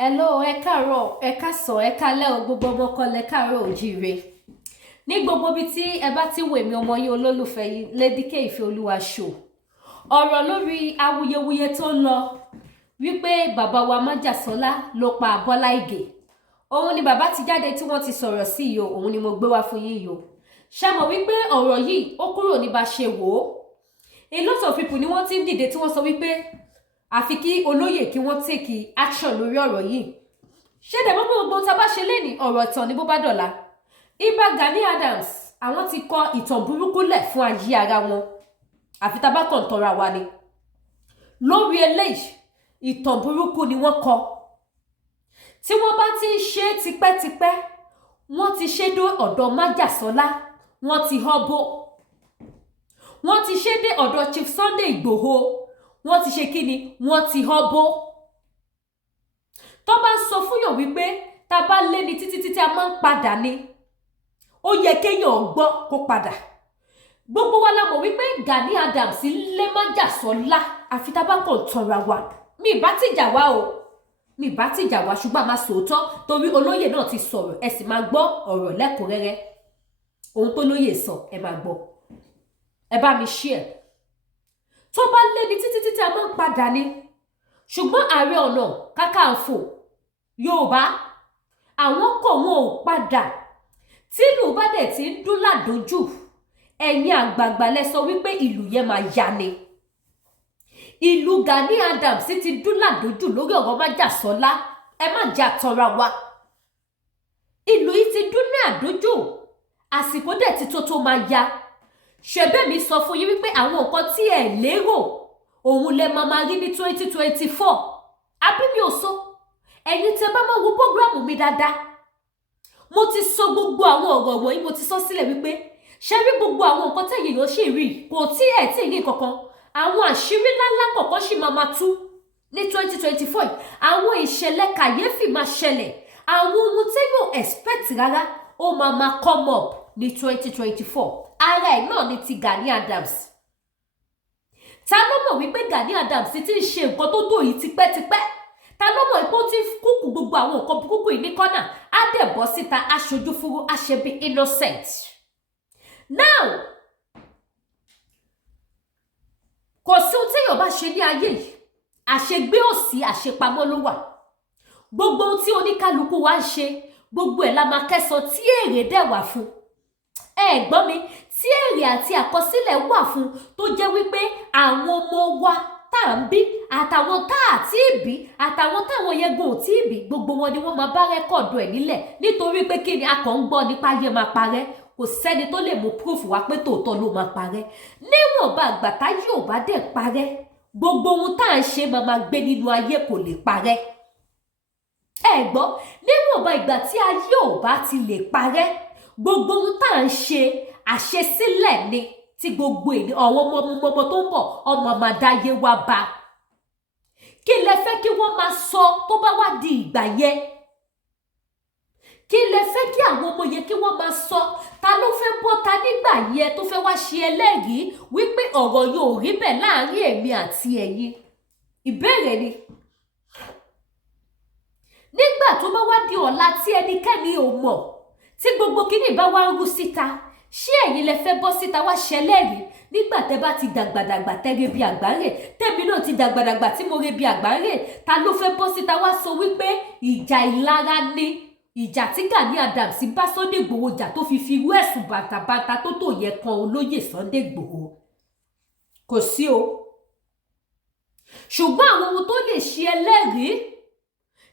Hello, ẹ káàárọ̀, ẹ káàsán, ẹ káalẹ́ o, gbogbo ọmọ kan lẹ káàárọ̀ ojíire. Ní gbogbo bí tí ẹ bá ti wò mí ọmọ yín olólùfẹ́ yín Lady K Ìfẹ́olúwa show. Ọ̀rọ̀ lórí awuyewuye tó ń lọ wípé bàbá wa Májàsọ́lá ló pa Bọ́lá Ìgè. Òun ni bàbá ti jáde tí wọ́n ti sọ̀rọ̀ sí yìí o, òun ni mo gbé wá fún yín yìí o. Ṣé mọ̀ wípé ọ̀rọ̀ yìí ó kúrò ní bá ṣe wò ó. A lot of people ni wọ́n ti ń dìde tí wọ́n sọ wípé àfi kí Olóyè kí wọ́n take action lórí ọ̀rọ̀ yìí. Ṣé dẹ̀ mọ̀ pé gbogbo tá bá ṣe lénìí ọ̀rọ̀ ìtàn ní bó bá dọ̀la. Ibà Gani Adams àwọn ti kọ ìtàn burúkú lẹ̀ fún ayé ara wọn. Àfi tá bá kàn tọra wa ni. Lórí eléyìí ìtàn burúkú ni wọ́n kọ. Tí wọ́n bá ti ń ṣe tipẹ́tipẹ́ wọ́n ti ṣe dé ọ̀dọ̀ Májàsọ́lá wọ́n ti họ́bó. Wọ́n ti ṣe dé ọ̀dọ̀ Chief Sunday Igboho wọ́n ti ṣe kí ni wọ́n ti họ́bó. Tó bá sọ fúnyàn wípé tá bá lé ní títí a máa ń padà ni ó yẹ kéèyàn gbọ́ kó padà. Gbogbo wa la mọ̀ wípé Gani Adams lé Májàsọ́lá àfi tá bá kàn tanra wa. Mi bá tìjà wá o, mi bá tìjà wá ṣùgbọ́n a máa sòótọ́ torí Olóyè náà ti sọ̀rọ̀ ẹ sì máa gbọ́ ọ̀rọ̀ lẹ́kùnrẹ́rẹ́. Ohun tó Lóyè sọ ẹ máa gbọ́. Ẹ bá mi share. Tó bá lé ní títí a máa ń padà ni ṣùgbọ́n Ààrẹ Ọ̀nà Kakanfò Yorùbá àwọn kọ̀ wọn ò padà. Tí ìlú bá dẹ̀ ti ń dún ládójú ẹ̀yin àgbààgbà lẹ sọ wípé ìlú yẹn máa yá ni. Ìlú Gani Adams ti dún ládójú lórí ọ̀rọ̀ Májàsọ́lá ẹ má jẹ́ àtọra wa. Ìlú yìí ti dún ní àdójú àsìkò dẹ̀ ti tó máa yá. Ṣebí mi sọ fún yín wípé àwọn nǹkan tí ẹ lérò òun lẹ máa rí ní 2024. Àbí mi ò sọ. Ẹ̀yin tẹ́ bá máa wo program mi dáadáa. Mo ti sọ gbogbo àwọn ọ̀rọ̀ wọ̀nyí mo ti sọ sílẹ̀ wípé ṣé rí gbogbo àwọn nǹkan tẹ́yin ló ṣì rí kò tí ẹ̀ tí rí kankan. Àwọn àṣírí ńláńlá kọ̀ọ̀kan ṣì máa tú ní 2024. Àwọn ìṣẹ̀lẹ̀ kàyéfì máa ṣẹlẹ̀. Àwọn ohun tí yóò expect rárá ó máa come up ní 2024. Ara ẹ̀ náà ni ti Gani Adams. Ta ló mọ̀ wípé Gani Adams ti ń ṣe nǹkan tó tó yìí tipẹ́tipẹ́? Ta ló mọ̀ pé ó ti kúkú gbogbo àwọn nǹkan burúkú yìí ní kọ́nà? Á dẹ̀ bọ́ síta aṣojú fúru á ṣe bí innocent. Now, kò sí ohun tí èèyàn bá ṣe ní ayé yìí. Àṣegbé òsì àṣepamọ́ ló wà. Gbogbo ohun tí oníkálukú wa ń ṣe, gbogbo ẹ̀ la máa kẹ́sàn tí èrè dẹ̀ wà fún. Ẹ gbọ́ mi, tí èrè àti àkọsílẹ̀ wà fún tó jẹ́ wípé àwọn ọmọ wa tá ń bí àtàwọn tá àti bí àtàwọn táwọn yẹgun ò tí bí gbogbo wọn ni wọ́n máa bá rẹ́kọ̀dù ẹ̀ nílẹ̀ nítorí pé kí ni a kàn ń gbọ́ nípa ayé máa parẹ́ kò sẹ́ni tó lè mú proof wá pé tòótọ́ ló máa parẹ́ níwọ̀nba àgbàtá yóò bá dẹ̀ parẹ́ gbogbo ohun tá à ń ṣe máa gbé nínú ayé kò lè parẹ́. Ẹ gbọ́ níwọ̀nba ìgbà tí ayé ò bá ti lè parẹ́ gbogbo ohun tá à ń ṣe àṣesílẹ̀ ni tí gbogbo èdè àwọn ọmọ tó ń bọ̀ ọmọ máa dáyé wá bá. Kí lẹ fẹ́ kí wọ́n máa sọ tó bá wá di ìgbà yẹn? Kí lẹ fẹ́ kí àwọn ọmọ yẹn kí wọ́n máa sọ? Ta ló fẹ́ bọ́ta nígbà yẹn tó fẹ́ wá ṣe ẹlẹ́rìí wípé ọ̀rọ̀ yóò rí bẹ́ẹ̀ láàrin èmi àti ẹ̀yin? Ìbéèrè ni. Nígbà tó bá wá di ọ̀la tí ẹnikẹ́ni ò mọ̀ tí gbogbo kíní bá wá rú síta ṣé ẹ̀yin lẹ fẹ́ bọ́ síta wá ṣẹlẹ́rìí nígbà tẹ́ bá ti dàgbàdàgbà tẹ́ re bí àgbáre tẹ́mi náà ti dàgbàdàgbà tí mo re bí àgbáre ta ló fẹ́ bọ́ síta wá sọ wípé ìjà ìlara ni ìjà tí Gani Adams bá Sunday Igboho jà tó fi irú ẹ̀sùn bàtàbàtà tó tó yẹ kan Olóyè Sunday Igboho kò sí o. Ṣùgbọ́n àwọn ohun tó lè ṣe ẹlẹ́rìí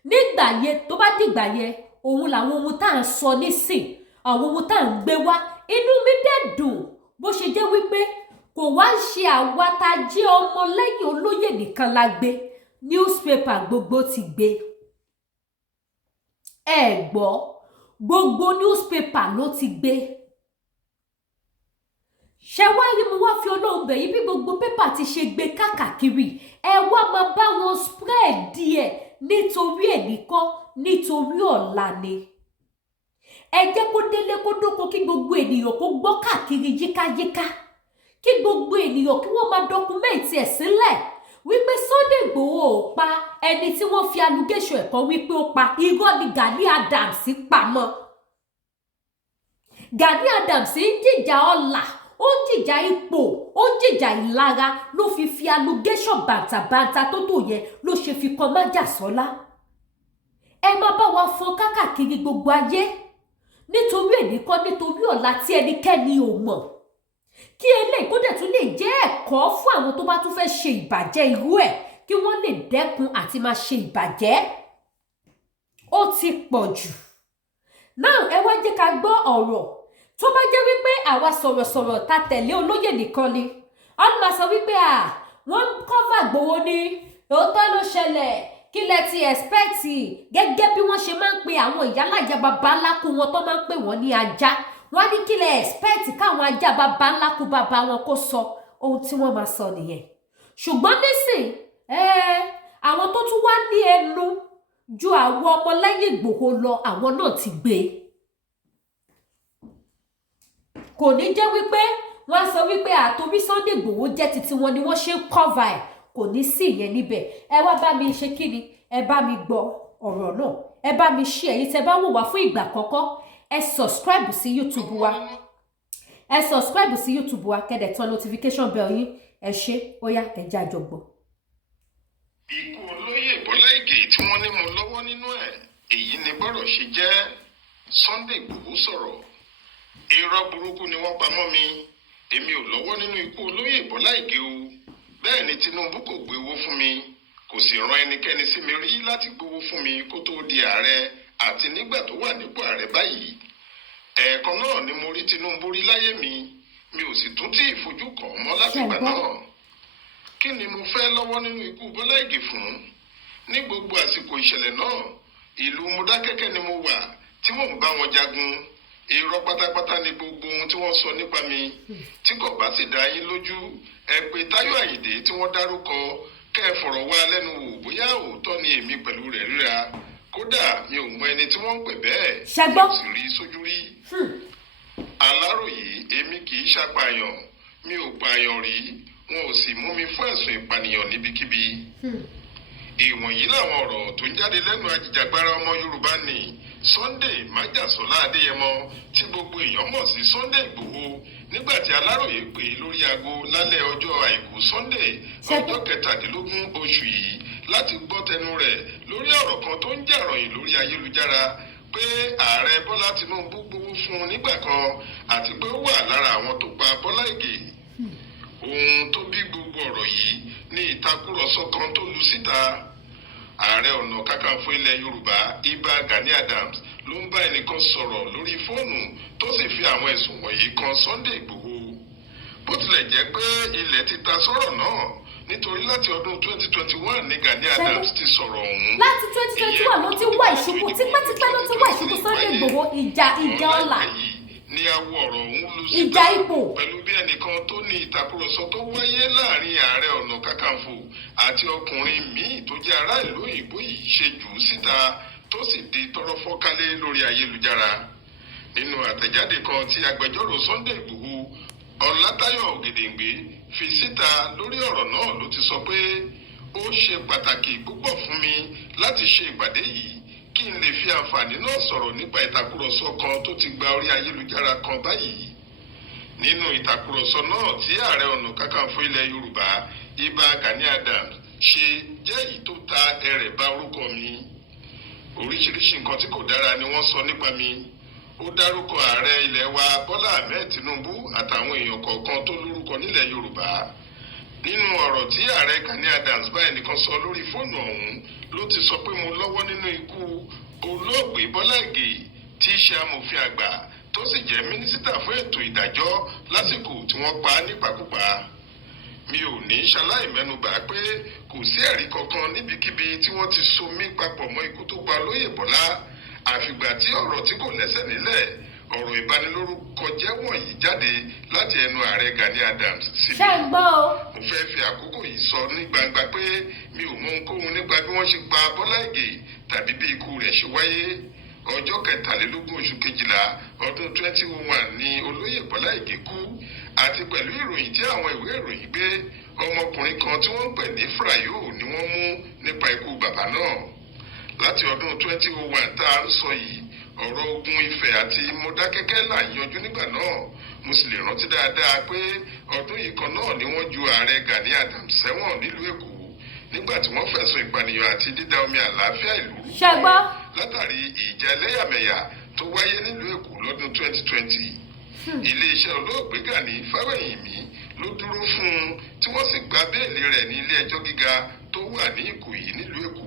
nígbà yẹn tó bá dìgbà yẹn òun làwọn ohun tá à ń sọ nísìn àwọn ohun tá à ń gbé wá inú mi dẹ̀ dùn bó ṣe jẹ́ wípé kò wá ń ṣe àwa tá a jẹ́ ọmọ lẹ́yìn Olóyè nìkan la gbé newspaper gbogbo ti gbé. Ẹ gbọ́ gbogbo newspaper ló ti gbé. Ṣé wá rí mo wá fi Ọlọ́run bẹ̀ yín bí gbogbo pépà ti ṣe gbé káàkiri ẹ wá máa bá wọn spread díẹ̀ nítorí ẹnìkan nítorí ọ̀la ni. Ẹ jẹ́ kó délé kó dóko kí gbogbo ènìyàn kó gbọ́ káàkiri yíkáyíká kí gbogbo ènìyàn kí wọ́n máa dọ́kúmẹ́ǹtì ẹ̀ sílẹ̀ wípé Sunday Igboho ò pa ẹni tí wọ́n fi allegation ẹ̀kọ́ wípé ó pa, irọ́ ni Gani Adams pamọ́. Gani Adams ń jìjà ọlà, ó ń jìjà ipò, ó ń jìjà ìlara, ló fi allegation bàǹtàbàǹtà tó tó yẹ ló ṣe fi kan májàsọ́lá. Ẹ má bá wa fọn káàkiri gbogbo ayé nítorí èní kọ́ nítorí ọ̀la tí ẹnikẹ́ni ò mọ̀, kí eléyìí kó dẹ̀ tún lè jẹ́ ẹ̀kọ́ fún àwọn tó bá tún fẹ́ ṣe ìbàjẹ́ irú ẹ̀, kí wọ́n lè dẹ́kun àti máa ṣe ìbàjẹ́. Ó ti pọ̀ jù. Now ẹ wá jẹ́ ká gbọ́ ọ̀rọ̀ tó bá jẹ́ wípé àwa sọ̀rọ̀sọ̀rọ̀ ta tẹ̀lé Olóyè nìkan ni wọ́n máa sọ wípé wọ́n cover Igboho ni, òótọ́ ló ṣẹlẹ̀, kí lẹ ti expect, gẹ́gẹ́ bí wọ́n ṣe máa ń pe àwọn ìyálàjà baba ńlá kú wọn tó máa ń pè wọ́n ní ajá. Wọ́n ní kí lẹ expect káwọn ajá baba ńlá kú baba wọn kó sọ, ohun tí wọ́n máa sọ nìyẹn. Ṣùgbọ́n nísìn àwọn tó tún wá ní ẹnu ju àwọn ọmọlẹ́yìn Igboho lọ, àwọn náà ti gbé. Kò ní jẹ́ wípé wọ́n sọ wípé àtòrí Sunday Igboho jẹ́ titi wọn ni wọ́n ṣe ń cover ẹ̀, kò ní sí ìyẹn níbẹ̀. Ẹ wá bá mi ṣe kíni, ẹ bá mi gbọ́ ọ̀rọ̀ náà, ẹ bá mi share, èyí tẹ́ bá wò wá fún ìgbà àkọ́kọ́, ẹ subscribe sí YouTube wa, ẹ subscribe sí YouTube wa, kẹ́dẹ̀ tán notification bell yín, ẹ ṣé, ó yá ẹ jẹ́ àjọgbọ́. Ikú olóyè Bọ́lá Ìgè tí wọ́n ní mo lọ́wọ́ nínú ẹ̀, èyí ni bọ́rọ̀ ṣe jẹ́. Sunday Igboho sọ̀rọ̀, irọ́ burúkú ni wọ́n pa mọ́ mi, èmi ò lọ́wọ́ nínú ikú olóyè Bọ́lá Ìgè o. Bẹ́ẹ̀ ni Tinubu kò gbé owó fún mi, kò sì rán ẹnikẹ́ni sí mi rí láti gbowó fún mi kó tó di ààrẹ àti nígbà tó wà nípò ààrẹ báyìí. Ẹ̀ẹ̀kan náà ni mo rí Tinubu rí láyé mi ò sì tún tí ì fojú kàn mọ́ látìgbà náà. Kí ni mo fẹ́ lọ́wọ́ nínú ikú Bọ́lá Ìgè fún? Ní gbogbo àsìkò ìṣẹ̀lẹ̀ náà, ìlú Mọdákẹ́kẹ́ ni mo wà tí mò ń bá wọn jagun. Irọ́ pátápátá ni gbogbo ohun tí wọ́n sọ nípa mi. Tí kò bá sì dá yín lójú, ẹ pè Táyọ̀ Àyìndé tí wọ́n dárúkọ, kẹ́ ẹ fọ̀rọ̀ wá lẹ́nu wò bóyá òótọ́ ni èmi pẹ̀lú rẹ̀ ríra. Kódà mi ò mọ ẹni tí wọ́n ń pè bẹ́ẹ̀, mi ò sì rí sójú rí. Aláròyé, èmi kì í ṣàpàyàn, mi ò pààyàn rí, wọn ò sì mú mi fún ẹ̀sùn ìpànìyàn níbikíbi. Ìwọ̀nyí làwọn ọ̀rọ̀ tó ń jáde lẹ́nu ajìjàgbara ọmọ Yorùbá ní Sunday májàsọ́lá Adéyẹmọ tí gbogbo èèyàn mọ̀ sí Sunday Igboho, nígbà tí Aláròyé pè lórí aago lálẹ́ ọjọ́ àìkú Sunday ọjọ́ 17 oṣù yìí láti gbọ́ tẹnu rẹ̀ lórí ọ̀rọ̀ kan tó ń jà ròyìn lórí ayélujára pé ààrẹ Bọ́lá Tinubu gbowó fún un nígbà kan àti pé ó wà lára àwọn tó pa Bọ́lá Ìgè. Ohun tó bí gbogbo ọ̀rọ̀ yìí ní ìtakùrọ̀sọ kan tó lu síta. Ààrẹ ọ̀nà kakanfò ilẹ̀ Yorùbá Ìbà Gani Adams ló ń bá ẹnìkan sọ̀rọ̀ lórí fóònù tó sì fi àwọn ẹ̀sùn wọ̀nyí kan Sunday Igboho. Bó tilẹ̀ jẹ́ pé ilẹ̀ ti ta sọ̀rọ̀ náà nítorí láti ọdún 2021 ní Gani Adams ti sọ̀rọ̀ ọ̀hún. Láti 2021 ló ti wá ìṣubú, tipẹ́tipẹ́ ló ti wá ìṣubú Sunday Igboho, ìjà ọlà, ní awọ ọ̀rọ̀ ọ̀hún lu ìjà ipò. Pẹ̀lú bí ẹnìkan tó ní ìtàkùrọ̀sọ tó wáyé láàrin ààrẹ ọ̀nà kakanfò àti ọkùnrin míì tó jẹ́ ará ìlú òyìnbó yìí ṣe jù ú síta tó sì di tọ́rọ́ fọ́nkálé lórí ayélujára. Nínú àtẹ̀jáde kan tí agbẹjọ́rò Sunday Igboho Ọlátayọ̀ Ògèdèǹgbé fi síta lórí ọ̀rọ̀ náà ló ti sọ pé ó ṣe pàtàkì púpọ̀ fún mi láti ṣe ìpàdé yìí kí n lè fi àǹfààní náà sọ̀rọ̀ nípa ìtàkùrọ̀sọ kan tó ti gba orí ayélujára kan báyìí. Nínú ìtàkùrọ̀sọ náà tí ààrẹ ọ̀nà kakanfò ilẹ̀ Yorùbá Ìbà Gani Adams ṣe jẹ́ èyí tó ta ẹrẹ̀ bá orúkọ mi. Oríṣiríṣi nǹkan tí kò dára ni wọ́n sọ nípa mi. Ó dárúkọ ààrẹ ilẹ̀ wa Bọ́lá Ahmed Tinubu àtàwọn èèyàn kọ̀ọ̀kan tó lórúkọ nílẹ̀ Yorùbá. Nínú ọ̀rọ̀ tí ààrẹ Gani Adams bá ẹnìkan sọ lórí fóònù ọ̀hún ló ti sọ pé mo lọ́wọ́ nínú ikú olóògbé Bọ́lá Ìgè tí í ṣe amòfin àgbà tó sì jẹ́ mínísítà fún ètò ìdájọ́ lásìkò tí wọ́n pa á nípakúpa. Mi ò ní ṣaláì mẹ́nubà pé kò sí ẹ̀rí kankan níbikíbi tí wọ́n ti so mí papọ̀ mọ́ ikú tó pa olóyè Bọ́lá àfìgbà tí ọ̀rọ̀ tí kò lẹ́sẹ̀ nílẹ̀ ọ̀rọ̀ ìbanilórúkọ jẹ́ wọ̀nyí jáde láti ẹnu ààrẹ Gani Adams sí mi. Mo fẹ́ fi àkókò yìí sọ ní gbangba pé mi ò mọ ohunkóhun nípa bí wọ́n ṣe pa Bọ́lá Ìgè tàbí bí ikú rẹ̀ ṣe wáyé. Ọjọ́ 23 oṣù kejìlá ọdún 2001 ni olóyè Bọ́lá Ìgè kú àti pẹ̀lú ìròyìn tí àwọn ìwé ìròyìn gbé ọmọkùnrin kan tí wọ́n ń pè ní Frayo ni wọ́n mú nípa ikú bàbá náà. Láti ọdún 2001 tá a ń sọ yìí, ọ̀rọ̀ ogun Ifẹ̀ àti Mọdákẹ́kẹ́ là ń yanjú nígbà náà. Mo sì lè rántí dáadáa pé ọdún yìí kan náà ni wọ́n ju ààrẹ Gani Adams sẹ́wọ̀n nílùú Èkó nígbà tí wọ́n fẹ̀sùn ìpànìyàn àti dídá omi àlàáfíà ìlú rú látàrí ìjà ẹlẹ́yàmẹ̀yà tó wáyé nílùú Èkó lọ́dún 2020. Iléeṣẹ́ olóògbé Gani Fáwẹ̀hìnmí ló dúró fún un tí wọ́n sì gba béèlì rẹ̀ ní ilé ẹjọ́ gíga tó wà ní Ìkòyí nílùú Èkó.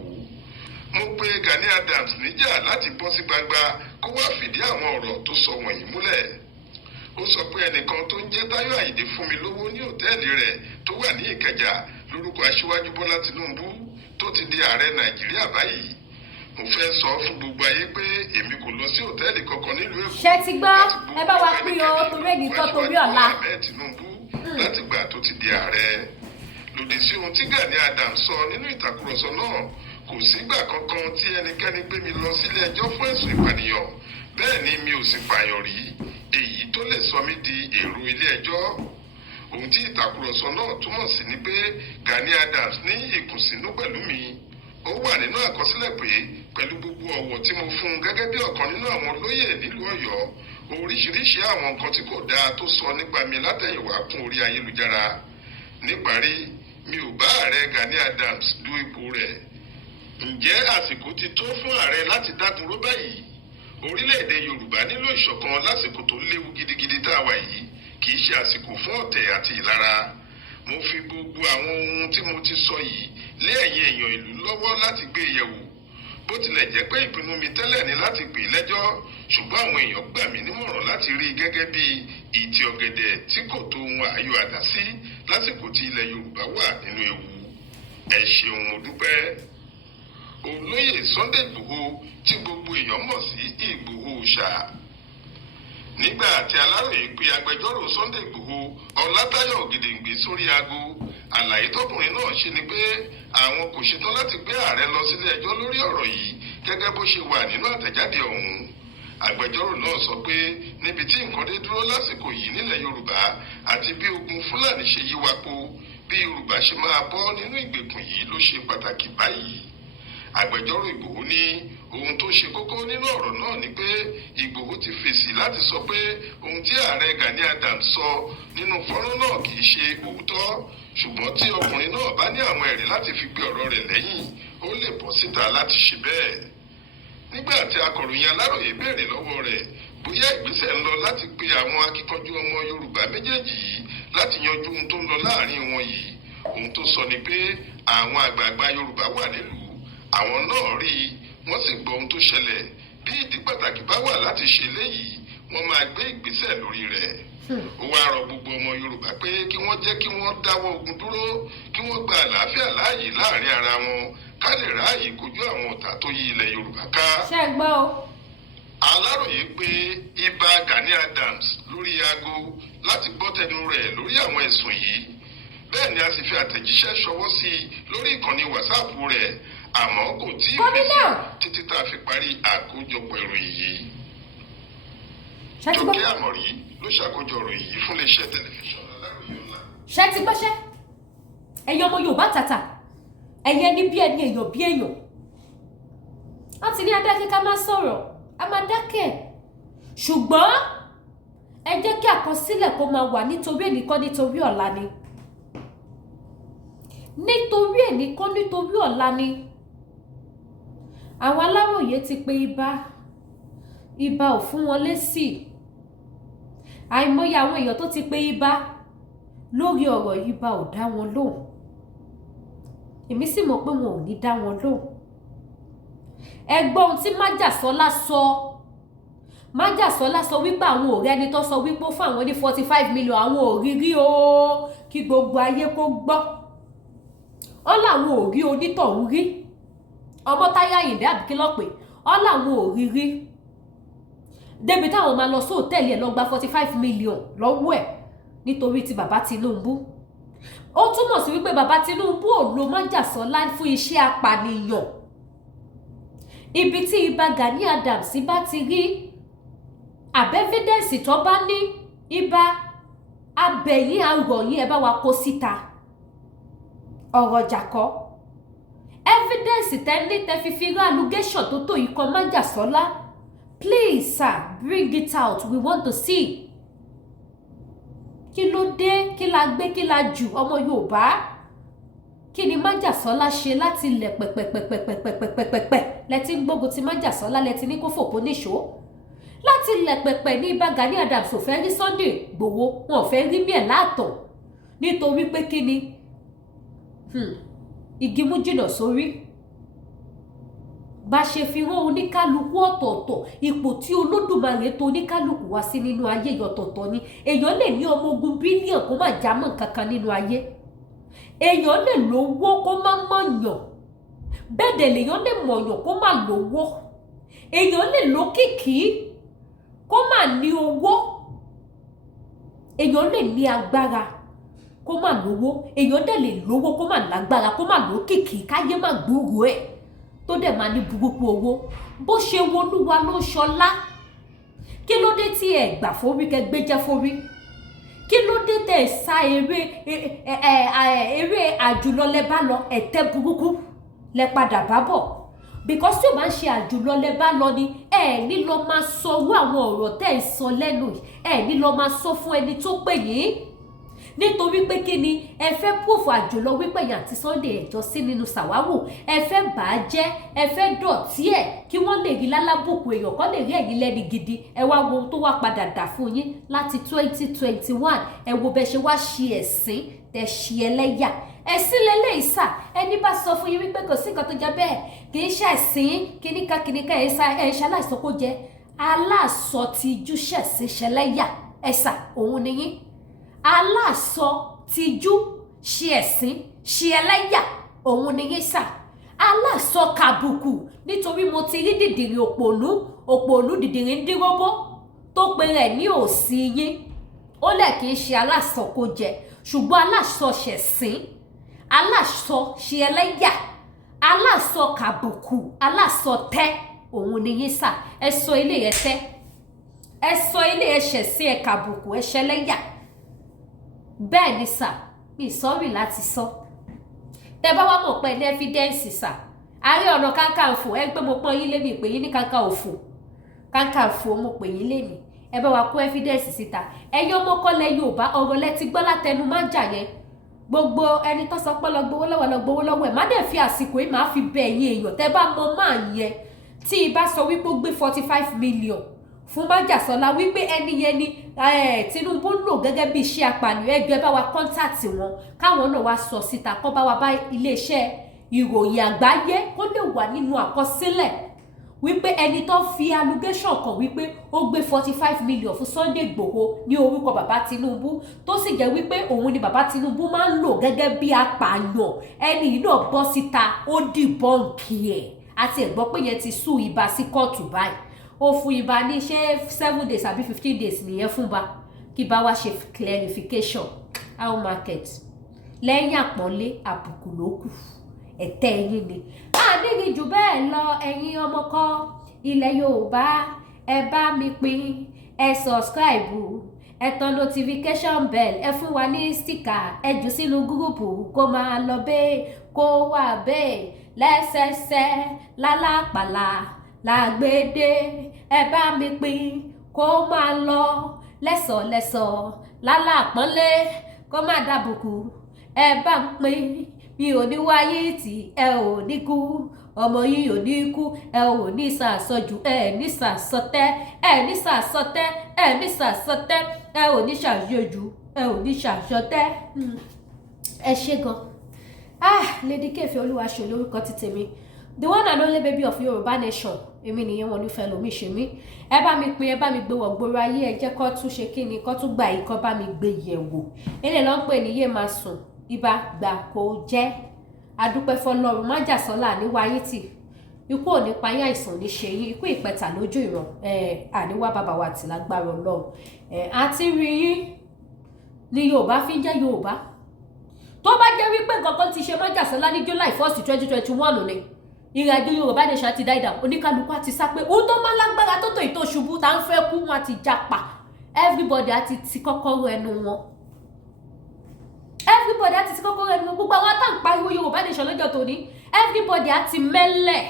Mo pe Gani Adams níjà láti bọ́ sí gbangba kó wá fìdí àwọn ọ̀rọ̀ tó sọ wọ̀nyí múlẹ̀. Ó sọ pé ẹnìkan tó ń jẹ́ Táyọ̀ Àyìndé fún mi lówó ní òtẹ́ẹ̀lì rẹ̀ tó wà ní Ìkẹjà lórúkọ Aṣíwájú Bọ́lá Tinubu tó ti di ààrẹ Nàìjíríà báyìí. Mo fẹ́ sọ fún gbogbo ayé pé èmi kò lọ sí òtẹ́ẹ̀lì kankan nílùú Èkó. Ṣé ti gbọ́? Ẹ bá wa pín o torí ẹnìkan torí ọ̀la. Láti gbà tó ti di ààrẹ. Lòdì sí ohun tí Gani Adams sọ nínú ìtàkùrọ̀sọ náà, kò sígbà kankan tí ẹnikẹ́ni gbé mi lọ sílé ẹjọ́ fún ẹ̀sùn ìpànìyàn. Bẹ́ẹ̀ ni mi ò sì pààyàn rí, èyí tó lè sọ mí di èrò ilé ẹjọ́. Ohun tí ìtàkùrọ̀sọ náà túmọ̀ sí ni pé Gani Adams ní ìkùnsínú pẹ̀lú mi. Ó wà nínú àkọsílẹ̀ pé pẹ̀lú gbogbo ọ̀wọ̀ tí mo fún un gẹ́gẹ́ bí ọ̀kan nínú àwọn olóyè nílùú Ọ̀yọ́, oríṣiríṣi àwọn nǹkan tí kò dáa tó sọ nípa mi látẹ̀yìnwá kún orí ayélujára. Níparí, mi ò bá ààrẹ Gani Adams du ipò rẹ̀. Ǹjẹ́ àsìkò ti tó fún ààrẹ láti dágunró báyìí? Orílẹ̀-èdè Yorùbá nílò ìṣọ̀kan lásìkò tó léwu gidigidi tá a wà yìí, kì í ṣe àsìkò fún ọ̀tẹ̀ àti ìlara. Mo fi gbogbo àwọn ohun tí mo ti sọ yìí lé ẹ̀yin èèyàn ìlú lọ́wọ́ láti gbé yẹ̀wò. Bó tilẹ̀ jẹ́ pé ìpinnu mi tẹ́lẹ̀ ní láti pè lẹ́jọ́, ṣùgbọ́n àwọn èèyàn gbà mí nímọ̀ràn láti rí i gẹ́gẹ́ bí ìtì ọ̀gẹ̀dẹ̀ tí kò tó ohun ààyò àdá sí lásìkò tí ilẹ̀ Yorùbá wà nínú ewu. Ẹ ṣeun, mo dúpẹ́. Olóyè Sunday Igboho tí gbogbo èèyàn mọ̀ sí Igboho ṣá. Nígbà tí Aláròyé pé agbẹjọ́rò Sunday Igboho Ọlátayọ̀ Ògèdèǹgbé sórí aago, àlàyé tọkùnrin náà ṣe ni pé àwọn kò ṣetán láti gbé ààrẹ lọ sílé ẹjọ́ lórí ọ̀rọ̀ yìí gẹ́gẹ́ bó ṣe wà nínú àtẹ̀jáde ọ̀hún. Agbẹjọ́rò náà sọ pé níbi tí nǹkan dé dúró lásìkò yìí nílẹ̀ Yorùbá àti bí ogun Fúlàní ṣe yí wa po, bí Yorùbá ṣe máa bọ́ nínú ìgbèkùn yìí ló ṣe pàtàkì báyìí. Agbẹjọ́rò Ìgbòho ní ohun tó ṣe kókó nínú ọ̀rọ̀ náà ni pé Ìgbòho ti fèsì láti sọ pé ohun tí ààrẹ Gani Adams sọ nínú fọ́nrán náà kì í ṣe òótọ́, ṣùgbọ́n tí ọkùnrin náà bá ní àwọn ẹ̀rí láti fi gbé ọ̀rọ̀ rẹ̀ lẹ́yìn, ó lè bọ́ síta láti ṣe bẹ́ẹ̀. Nígbà tí akọ̀ròyìn Aláròyé béèrè lọ́wọ́ rẹ̀ bóyá ìgbésẹ̀ ń lọ láti pe àwọn akíkanjú ọmọ Yorùbá méjèèjì yìí láti yanjú ohun tó ń lọ láàrin wọn yìí, ohun tó sọ ni pé àwọn àgbààgbà Yorùbá wà nílùú, àwọn náà rí i, wọ́n sì gbọ́ ohun tó ṣẹlẹ̀. Bí ìdí pàtàkì bá wà láti ṣe léyìí, wọ́n máa gbé ìgbésẹ̀ lórí rẹ̀. Ó wá rọ gbogbo ọmọ Yorùbá pé kí wọ́n jẹ́ kí wọ́n dáwọ́ ogun dúró, kí wọ́n gba àlàáfíà láàyè láàrin ara wọn, ká lè ráàyè kojú àwọn ọ̀tá tó yí ilẹ̀ Yorùbá ká. Ṣé gbọ́ o? Aláròyé pé ibà Gani Adams lórí aago láti gbọ́ tẹnu rẹ̀ lórí àwọn ẹ̀sùn yìí. Bẹ́ẹ̀ ni a sì fi àtẹ̀jíṣẹ́ ṣọwọ́ sí i lórí ìkànnì WhatsApp rẹ̀, àmọ́ kò tí ì fèsì títí tá a fi parí àkójọpọ̀ ìròyìn yìí. Jókè Àmọ̀rí ló ṣàkójọ ìròyìn yìí fún iléeṣẹ́ tẹlifíṣàn Aláròyé Ọ̀la. Ṣé ti gbọ́ṣẹ́? Ẹ̀yin ọmọ Yorùbá tàtà, ẹ̀yin ẹni bí ẹni, èèyàn bí èèyàn. Wọ́n ti ní adákẹ́ ká má sọ̀rọ̀, a máa dákẹ́. Ṣùgbọ́n ẹ jẹ́ kí àkọsílẹ̀ kó máa wà nítorí ẹnìkan nítorí ọ̀la ni. Nítorí ẹnìkan nítorí ọ̀la ni. Àwọn Aláròyé ti pe ibà ò fún wọn lésì. Àìmọye àwọn èèyàn tó ti pe ibà lórí ọ̀rọ̀ ibà ò dá wọn lóhùn. Èmi sì mọ̀ pé wọn ò ní dá wọn lóhùn. Ẹ gbọ́ ohun tí Májàsọ́lá sọ. Májàsọ́lá sọ wípé àwọn ọ̀rẹ́ ẹni tó sọ wípé ó fún àwọn ní 45 million, àwọn ò rí rí o, kí gbogbo ayé kó gbọ́. Ó láwọn ò rí onítọ̀hún rí. Ọmọ Táyọ̀ Àyìndé àbíkí lọ́pẹ́, ó láwọn ò rí rí. Débi táwọn máa lọ sí òtẹ́ẹ̀lì ẹ̀ lọ gba 45 million lọ́wọ́ ẹ̀ nítorí ti bàbá Tinubu. Ó túmọ̀ sí wípé bàbá Tinubu ò lo Májàsọ́lá fún iṣẹ́ apànìyàn. Ibi tí ibà Gani Adams bá ti rí àbẹ́fídẹ́ǹsì tó bá ní ibà abẹ̀yìn àròyìn ẹ bá wa kó síta. ọ̀rọ̀ jàkọ́ evidence tẹ́lẹ̀ tẹ́ fi rán allegation tó ikọ̀ májàsọ́lá please sir bring it out we want to see kí ló dé kí la gbé kí la jù ọmọ Yorùbá kí ni májàsọ́lá ṣe láti ilẹ̀ pẹ̀pẹ̀pẹ̀pẹ̀pẹ̀pẹ̀pẹ̀pẹ̀ lẹ́tí ń gbógun ti májàsọ́lá lẹ́tí ní kó fòpó níṣó láti ilẹ̀ pẹ̀pẹ̀ ní Ìbà Gani Adams ò fẹ́ rí Sunday Igboho wọn ò fẹ́ rí mí ẹ̀ láàtọ̀ nítorí pé kí ni igi mú jìnnà sórí bá ṣe fi rán oníkálukú ọ̀tọ̀ọ̀tọ̀ ipò tí Olódùmarè tó oníkálukú wá sí nínú ayé ọ̀tọ̀ọ̀tọ̀ ni èèyàn lè ní ọmọ ogun bílíọ̀n kó má jámọ́ kankan nínú ayé èèyàn lè lówó kó má mọ̀yàn bẹ́ẹ̀ dẹ̀ lèèyàn lè mọ̀yàn kó má lówó èèyàn lè lókìkí kó má ní owó èèyàn lè ní agbára kó má lówó èèyàn dẹ̀ lè lówó kó má lágbára kó má lókìkí káyé má gbúròó ẹ̀ tó dẹ̀ máa ní burúkú owó bó ṣe wolúwa ló ṣọlá kí ló dé tí ẹ gbà forí kẹ gbéjẹ́ forí kí ló dé tẹ́ ẹ sá eré àjùlọ lẹ bá lọ ẹ̀tẹ́ burúkú lẹ padà bá bọ̀ because tí o máa ń ṣe àjùlọ lẹ bá lọ ni ẹ ní lọ máa sọ owó àwọn ọ̀rọ̀ tẹ́ ẹ sọ lẹ́nu ẹ ní lọ máa sọ fún ẹni tó pè yín nítorí pé kí ni ẹ fẹ́ pòfò àjùlọ wípé ẹ̀yin àti Sunday ẹ̀jọ́ sí nínú sàwáwò ẹ fẹ́ bà á jẹ́ ẹ fẹ́ dọ̀tí ẹ̀ kí wọ́n lè rí lálábùkù èèyàn kan lè rí ẹ̀yin lẹ́ni gidi ẹ wá wo ohun tó wá padà dà fún yín láti 2021 ẹ wo bẹ ṣe wá ṣe ẹ̀sìn tẹ ṣe ẹlẹ́yà ẹ̀sìn lélẹ́yìí sà ẹni bá sọ fún yín wípé kò sí nǹkan tó jẹ bẹ́ẹ̀ kì í ṣe ẹ̀sìn kíníkà ẹ̀ ṣaláìsàn kó jẹ aláàsọ ti jú ṣẹ̀sìn ṣẹlẹ́yà ẹ̀sà òun ni yín aláàsọ tìjú ṣe ẹ̀sìn ṣe ẹlẹ́yà òun ni yín sà aláàsọ kàbùkù nítorí mo ti rí dìdìrín òpònú dìdìrín dírọ́bó tó pe rẹ̀ ní òsì yín ó lẹ̀ kì í ṣe aláàsọ kó jẹ ṣùgbọ́n aláàsọ ṣẹ̀sìn aláàsọ ṣe ẹlẹ́yà aláàsọ kàbùkù aláàsọ tẹ́ òun ni yín sà ẹ sọ ilé ẹ tẹ́ ẹ sọ ilé ẹ ṣẹ̀sìn ẹ kàbùkù ẹ ṣẹlẹ́yà bẹ́ẹ̀ ni sà mi sọ́rí láti sọ tẹ bá wá mọ̀ pé ní evidence sà Ààrẹ Ọ̀nà Kakanfò ẹ gbé mo pọ́n yín lé mi pè yín ní Kakanfò mo pè yín lé mi ẹ bá wa kó evidence síta ẹ̀yin ọmọkọ́lẹ̀ Yorùbá ọ̀rọ̀ lẹ ti gbọ́ látẹnu má jà yẹn gbogbo ẹni tó sọ pé lọ gbowó lọ́wọ́ ẹ̀ má dẹ̀ fi àsìkò yìí má fi bẹ ẹ̀yin èèyàn tẹ bá mọ máa yẹn tí ibà sọ wípé ó gbé 45 million fún májàsọ́lá wípé ẹni yẹn ni Tinubu ń lò gẹ́gẹ́ bí iṣẹ́ apànìyàn ẹgbẹ́ bá wa kọ́ńtàtì wọn káwọn náà wá sọ síta kọ́ bá wa bá iléeṣẹ́ ìròyìn àgbáyé kó lè wà nínú àkọsílẹ̀ wípé ẹni tó fi allegation kan wípé ó gbé 45 million fún Sunday Igboho ní orúkọ bàbá Tinubu tó sì jẹ́ wípé òun ni bàbá Tinubu máa ń lò gẹ́gẹ́ bí apààyàn ẹni yìí náà bọ́ síta ó dìbọ́ǹkì ẹ̀ àti ẹ̀gbọ́n pé yẹn ti sún ibà sí kóòtù báyìí ó fún ibà ní ṣé 7 days àbí 15 days nìyẹn fún ba kí bá wá ṣe clarification how market lẹ́yìn àpọ́nlé àbùkù ló kù ẹ̀tẹ́ ẹ̀yìn ni àdéhì jù bẹ́ẹ̀ lọ ẹ̀yin ọmọkọ ilẹ̀ Yorùbá ẹ bá mi pín ẹ subscribe ẹ tan notification bell ẹ fún wa ní sticker ẹ jù sínú gúrùpù kó máa lọ bẹ́ẹ̀ kó wà bẹ́ẹ̀ lẹ́sẹsẹ lálàpàlà làgbédé ẹ bá mi pín kó máa lọ lẹ́sọ̀lẹ́sọ̀ lálàpọ́nlé kó má dàbùkù ẹ bá ń pín mi ò ní wáyé tí ẹ ò ní kú ọmọ yìí ò ní kú ẹ ò ní sàsọjù ẹ ní sàsọtẹ ẹ ní sàsọtẹ ẹ ní sàsọtẹ ẹ ò ní ṣàṣọjù ẹ ò ní ṣàṣọtẹ ẹ ṣé gan Lady Keffi Olúwaṣe lórúkọ ti tèmi the one and only baby of Yorùbá nation èmi nìyẹn wọn nífẹ̀ẹ́ lómi ṣe mí ẹ bá mi pín ẹ bá mi gbé wọ̀ gbòòrò ayé ẹ jẹ́ kó tún ṣe kí ni kó tún gbà yìí kó bá mi gbé yẹ̀wò ilé ló ń pè ní yé máa sùn ibà gbà kó jẹ́ adúpẹ́ fọlọ́run májàsọ́lá níwáyé tì ikú ò ní payá àìsàn ní ṣe yín ikú ìpẹ̀tà lójú ìran àníwá bàbá wa tì lágbára Ọlọ́run àti rí yín ni Yorùbá fi ń jẹ́ Yorùbá tó bá jẹ́ wípé nǹkan kan ti ṣe májàsọ́lá ní July 1st 2021 ni ìrìnàjò Yorùbá nation ti dáìdà oníkálukú àti sá pé ohun tó máa lágbára tó tó ìtò ṣubú tá ń fẹ́ kú wọn àti japa everybody àti ti kọ́kọ́rọ́ ẹnu wọn everybody á ti kọ́kọ́ rẹ̀ gbogbo àwọn tá à ń pariwo Yorùbá nation lọ́jọ́ tòní everybody á ti mẹ́lẹ̀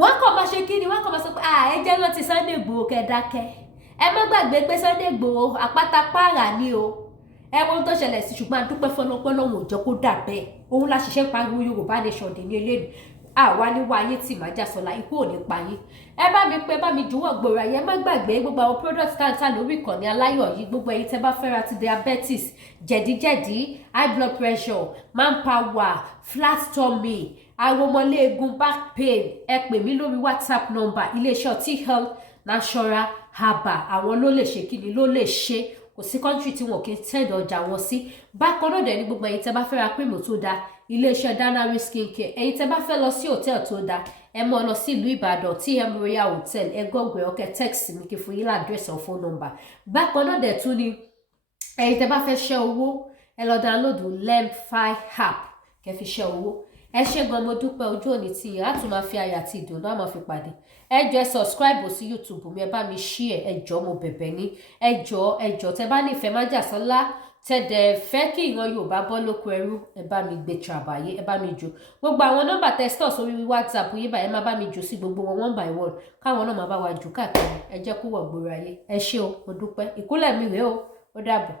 wọ́n kàn máa ṣe kí ni wọ́n kàn máa sọ pé ẹ jẹ́ rántí Sunday Igboho kẹ́dákẹ́ ẹ má gbàgbé pé Sunday Igboho àpáta pààrà ni o ẹ wọ́n tó ṣẹlẹ̀ sí ṣùgbọ́n àdúpẹ́ fọlọ́pẹ́ lọ́wọ́ ò jẹ́ kó dà bẹ́ẹ̀ òun la ṣiṣẹ́ pariwo Yorùbá nation dé ní eléyìí àwa ní wáyé tí màá jà sọlá ikú ò ní pa yín ẹ bá mi pé bá mi jùwọ́ gbòòrò ayé má gbàgbé gbogbo àwọn product tá lórí ìkànnì aláyọ̀ yìí gbogbo ẹ̀yin tẹ́ bá fẹ́ ra ti diabetes jẹ̀díjẹ̀dí high blood pressure manpower flat tummy aromọléegun back pain ẹ pè mí lórí WhatsApp number iléeṣẹ́ T-Health Natural Herbal àwọn ló lè ṣe kí ni ló lè ṣe kò sí country tí wọn kì í tẹ̀dọ̀ ọjà wọn sí bákan náà dẹ̀ ní gbogbo ẹ̀yin tẹ́ bá fẹ́ ra cream tó dáa iléeṣẹ́ Danari skincare ẹ̀yin tẹ́ bá fẹ́ lọ sí hòtẹ́ẹ̀lì tó dáa ẹ mọ́ lọ sí ìlú Ìbàdàn TM Royal Hotel ẹ gọ́gbẹ̀ ọkẹ́ text mi kí fún yín ládírẹ́sì ọ̀ phone number bákan náà dẹ̀ tún ni ẹ̀yin tẹ́ bá fẹ́ ṣẹ́ owó ẹ lọ download Lemfi app kẹ́ fi ṣẹ́ owó ẹ ṣé gan mo dúpẹ́ ojú òní tí yìí á tún máa fi ayọ̀ àti ìdùnnú á máa fi pàdé ẹ jọ̀ọ́ ẹ subscribe sí YouTube mi ẹ bá mi share ẹ jọ̀ọ́ mo bẹ̀bẹ̀ ní ẹ jọ̀ọ́ tẹ́ bá nífẹ̀ẹ́ májàsọ́lá tẹ́dẹ̀ fẹ́ kí ìran Yorùbá bọ́ lóko ẹrú ẹ bá mi gbé tàbáyé ẹ bá mi jù gbogbo àwọn nọ́mbà tẹ́sítọ̀ sórí WhatsApp yìí báyìí ẹ má bá mi jù sí gbogbo wọn one by one káwọn náà má bá wa jù káàkiri ẹ jẹ́ kó wọ̀ gbòòrò ayé ẹ ṣé o mo dúpẹ́ ìkúlẹ̀ mi rèé o ó dàbọ̀.